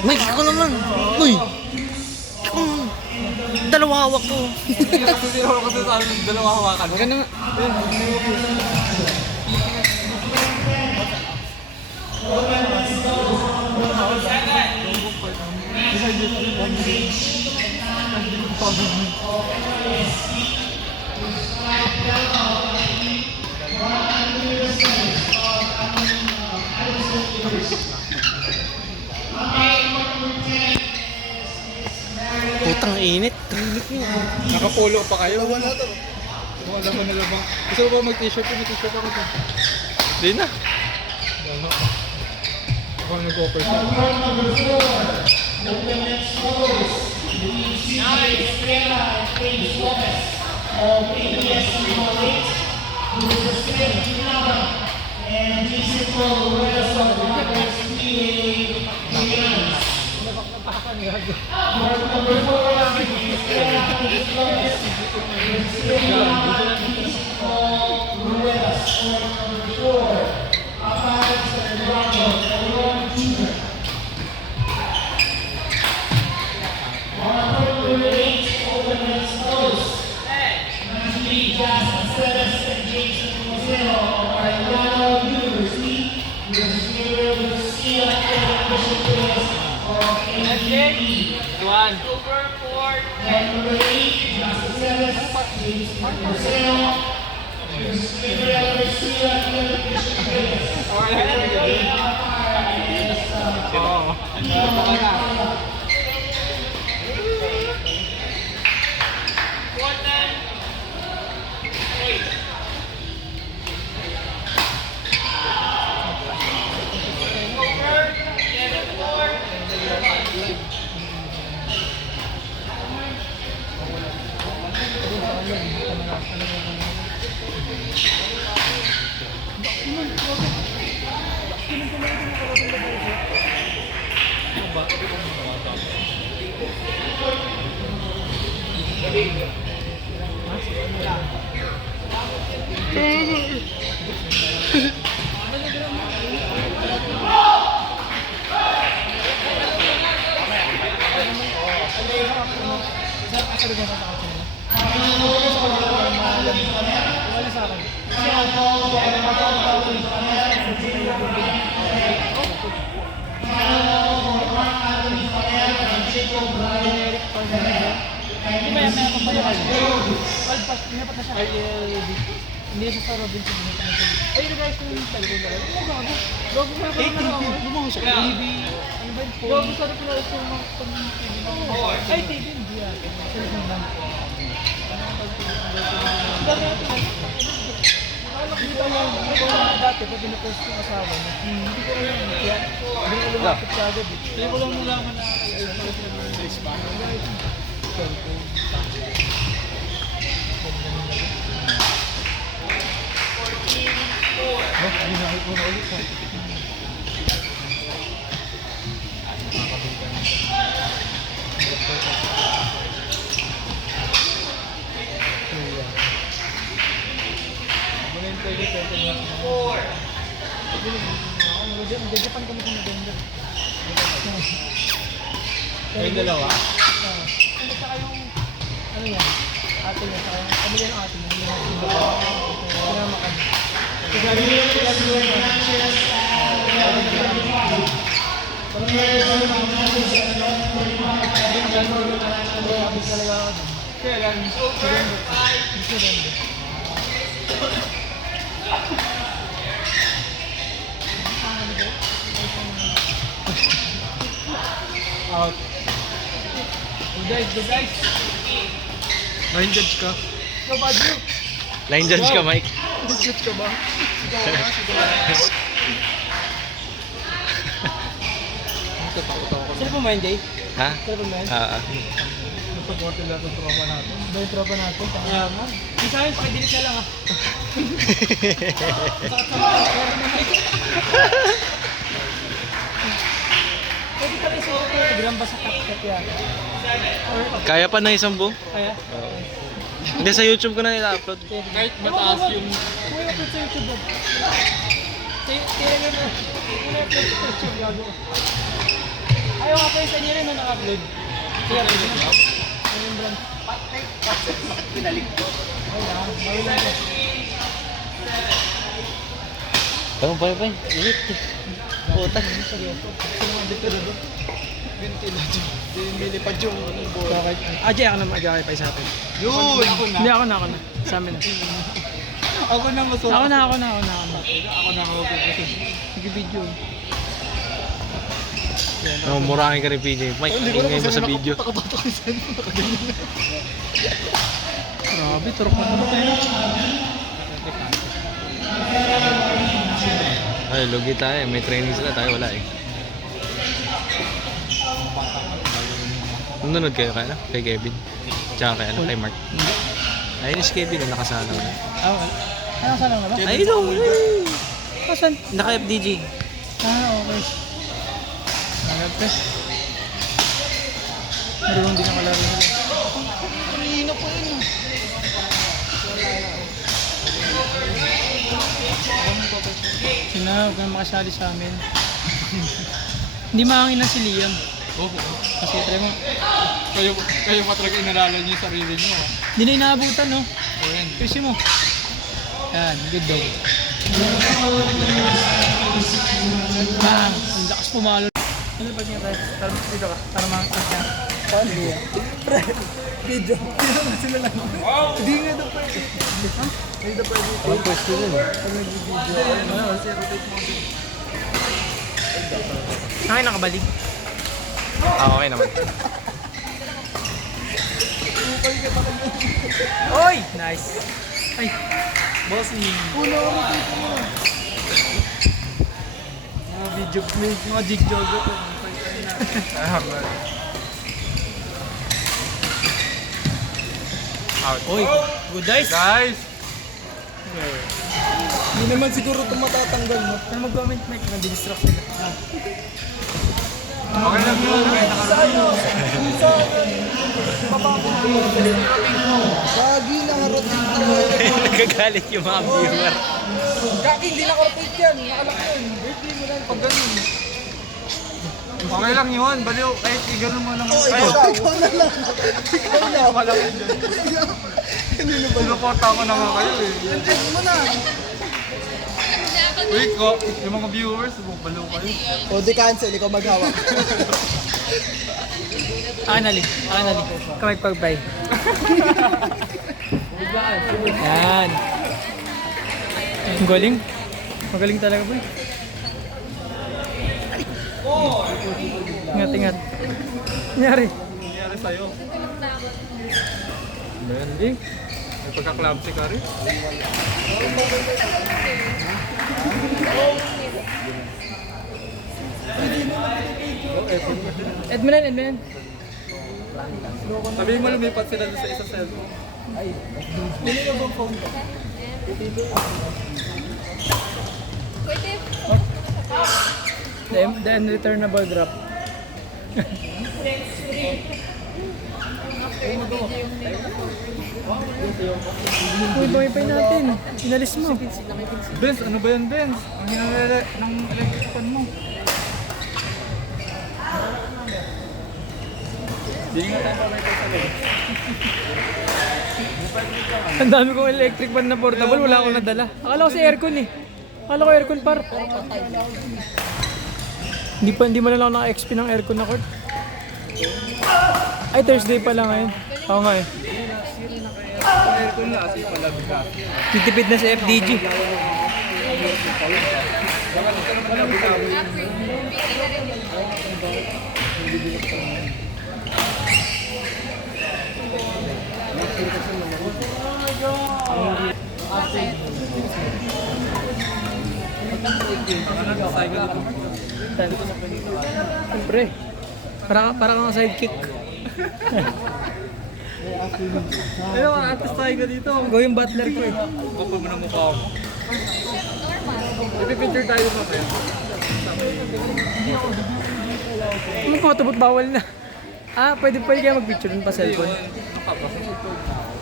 Uy, ikaw naman. Uy. Ikaw naman. Dalawa hawak ko. Hindi ako kasi sa dalawa hawakan. Maganda nga. Putang init. Nakapolo pa kayo? Wala to. Wala ko na labang. Gusto mo ba mag-t-shirt? May t-shirt ako to. Di na. Wala. Ako nag-offer siya. Hindi siya sa Robinson. Ay, nag-ayos ko yung talagang gano'n. Ano gago? Gago ko na pala na ako. Lumang sa TV. Ano ba yun? Gago sa pala ito yung mga TV. Ay, TV. Hindi yan. Cellphone lang. Ang dami natin. Nakakita mo yung dati pag pinapost yung asawa niya. Hindi ko alam. Kaya hindi ko lumapit sa agad. Kaya ko lang nalaman na sa ispan. Cellphone. Ginahit mo na ulit ha. Magjajapan kami sa November. May dalawa? Ano saka yung ano yan? Ate niya, saka yung pamilya ng ate niya. Sinama kami. Out. Guys. Line judge ka. Ikaw ba, Drew? Line judge ka, Mike. Judge ka ba? Sino po man, Jay? Ha? Sino po man? Nagpag-order lang ng tropa natin. Ba yung tropa natin? Kaya mo. Isa yun, pakidilit na lang ah. Pwede ka rin sa Telegram ba sa CapCut yan? Kaya pa na isang buong? Kaya? Hindi, sa YouTube ko na nila-upload. Kahit mataas yung... Kung i-upload sa YouTube ba? Kaya na. Kung i-upload sa YouTube, gago. Ayaw nga pa yung sa inyo rin nung naka-upload. Kaya pwede na. Ano yung brand? Pinalik ko. Ay lang, mawala ko. Tama pa pa. Init. Puta. Seryoso. Sino nga dito rin? Nilipad yung bola. Bakit? Ajay ako naman, ajay pa sa atin. Yun! Hindi ako na. Sa amin na. Ako na masok. Ako na. Ako na ako kasi. Sige video. Murahin ka rin PJ. Mike, ingay mo sa video. Grabe, turok na turok na. Ay, lugi tayo. May training sila. Tayo wala eh. Nanonood kayo kay Kevin. Tsaka kay Mark. Ayun si Kevin, nakasala ko na. Ah, wala. Ano saan lang na ba? Ay, no! Kasan? Naka-FDG. Okay. Hanap ka. Marunong din ang kalaro nila. Kanina pa yun. Sina, huwag kang makasali sa amin. Hindi mahangin na si Liam. Oo. Kasi try mo. Kayo pa talaga inalala niyo yung sarili niyo. Hindi na inaabutan, no? Ayan. Kasi mo. Yan, good dog. Bang! Ang lakas pumalo. Ano ba niya tayo? Tara dito ka. Para makakita ka. Paano niya? Pre! Video. Video na sila lang. Hindi nga daw pwede. Ha? Hindi daw pwede. Ang pwesto din. Pag nag-video. Ano? Kasi rotate mo. Nakay nakabalik. Okay naman. Oy! Nice! Ay! Bossing! Una ako rotate mo. Mga video, mga jig-jog ito. Out. Oy! Good dice! Guys! Hindi naman siguro ito matatanggal mo. Ano mag-comment Mike? Nadi-distract sila. Okay lang yun. Gagi na rotate na. Nagagalit yung mga viewer. Gagi hindi naka-rotate yan. Nakalak yun. Birthday mo lang pag ganun. Okay lang yun. Baliw. Kahit i-gano'n mo lang. Ikaw na lang. Ikaw na. Malaki dyan. Pinuporta ko naman kayo eh. Check mo na. Uy, ko, yung mga viewers, baliw kayo. O di cancel, ikaw maghawak. Anali. Kamay pag-bye. Yan. Ang galing. Magaling talaga boy. Ingat. Nangyari. Nangyari sa'yo. Landing. May pagka-clumsy ka rin. Edmund. Sabihin mo lumipat sila sa isa cellphone. Nili na bang phone ko? The unreturnable drop. Uy, wifi natin. Inalis mo. Benz, ano ba yan, Benz? Ang hinalala ng electric fan mo. Hindi nga tayo pamay sa loob. Ang dami kong electric fan na portable, wala akong nadala. Akala ko si aircon eh. Akala ko aircon par. Hindi man lang ako naka-XP ng aircon na cord. Ay, Thursday pa lang ngayon. Oo nga eh. Aircon na kasi palagi ka. Titipid na sa FDG. Siyempre. Para kang sidekick. Pero artist tayo ka dito. Go yung butler ko eh. Kapal mo ng mukha ko. Ipipicture tayo sa tayo. Ano po, tubot bawal na. Ah, pwede kaya mag-picture dun pa cellphone.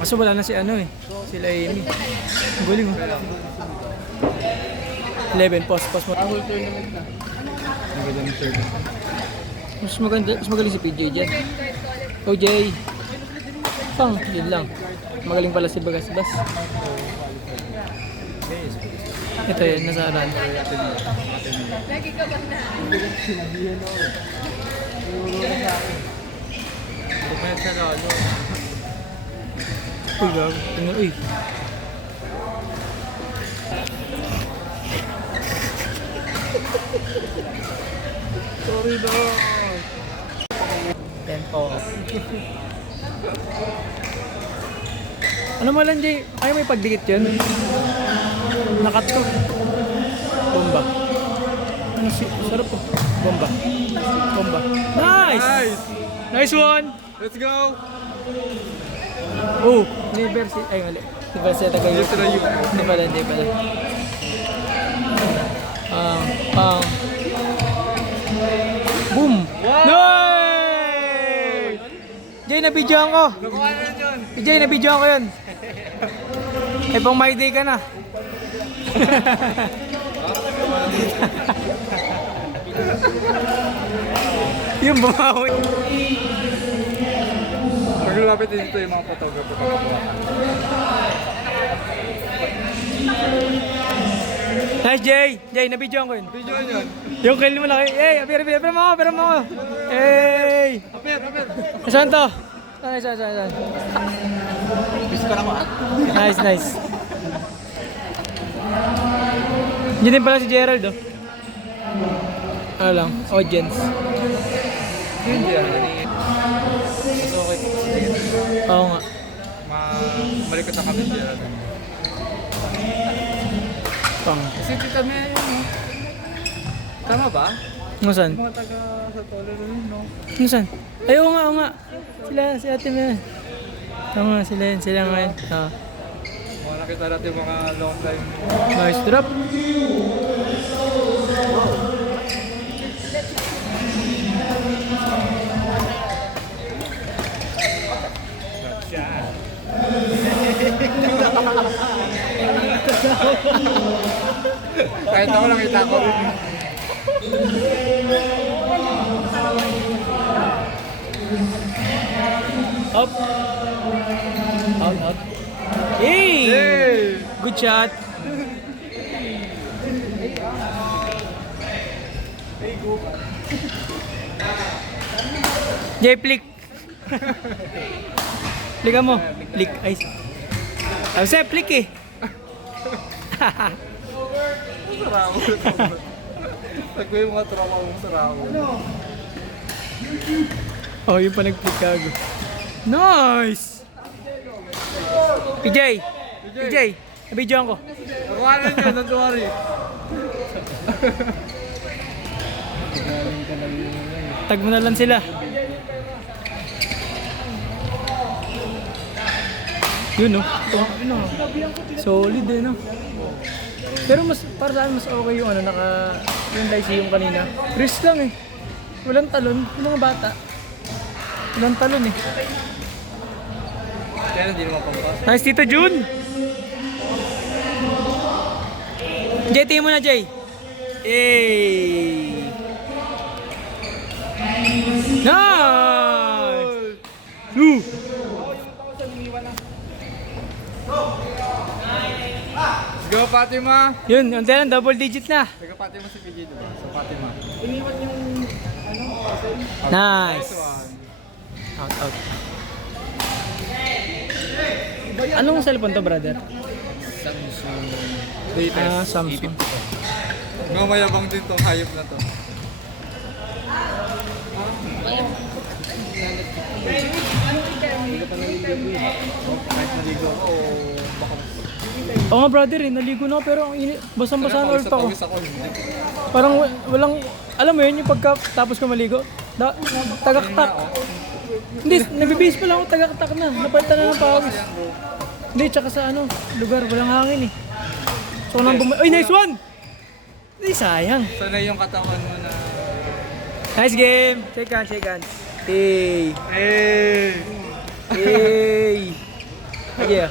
Kaso wala na si ano eh. Sila Amy. Ang galing oh. 11, pause mo. Ang ganda ng service. Mas maganda, mas magaling si PJ dyan. OJ. Pang, yun lang. Magaling pala si Bagas-Bas. Ito yun, nasa aran. Uy, gago. Tingnan, uy. Sorry na. Tempo. Ano mo lang, Jay? Ayaw may pagdikit yun? Nakat ko. Bomba. Ano si... Sarap po. Bomba. Bomba. Nice! Nice! Nice one! Let's go! Oh! University. Ay, mali. University at Tagaytay. Dito na yun. Hindi pala, hindi pala. Boom! Nice! Jay, nabidyoan ko. Nakuha na rin yun. Jay, nabidyoan ko yun. Eh, pang my day ka na. Yung bumawi. Pag lumapit dito yung mga photographer ko. Nice, Jay. Jay, nabidyoan ko yun. Video yun. Yung kill mo laki. Hey, apir mo ako. Hey! Apir. Saan to? Saan? Bis ka naman. Nice. Yun din pala si Gerald, oh. Ano lang, audience. Hindi yan. Mas okay. Oo nga. Malikot na kami dyan. Pang. Kasi kami ayun. Tama ba? Ano saan? Mga taga sa Tolero yun, no? Ano saan? Ay, oo nga. Sila, si ate mo yan. Tama, sila ngayon. Ah. Mga nakita natin mga long time. Nice drop. Kahit ako nakita ko rin. Up. Out. Hey! Hey! Good shot. Jay, flick. Flickan mo. Flick. Ay. Sabi flick eh. Sarao. Tagpo yung mga trauma mong sarao. Oh, yung pa nag-flick kago. Nice! PJ! Nabidyoan ko. Nakuha na yun, don't worry. Tag mo na lang sila. Yun, no? Solid eh, no? Pero mas, para saan mas okay yung ano, yung Lyceum kanina. Risk lang eh. Walang talon, yung mga bata. Walang talon eh. Kaya hindi naman pampas. Nice, Tito Jun! Jay, tingin mo na, Jay. Hey! Nice! Woo! Let's go, Fatima! Yun, unti lang, double digit na. Taga Fatima si PJ, diba? Sa Fatima. Nice! Out. Anong cellphone to, brother? Samsung. Latest. Samsung. Mamayabang din tong hayop na to. Kahit naligo ako o baka Oo nga, brother, naligo na ako, pero ang init, basang-basa na ulit ako. pawis ako. Parang walang, alam mo yun, yung pagka tapos ko maligo, tagaktak. Hindi, nagbibihis pa lang ako, tagaktak na, napalitan na ng pawis. Hindi, tsaka sa ano, lugar, walang hangin eh. So, nang Ay, nice one! Hindi, sayang. Sanay yung katawan mo na... Nice game! Shake hands. Hey! Hey! Hey! Okay.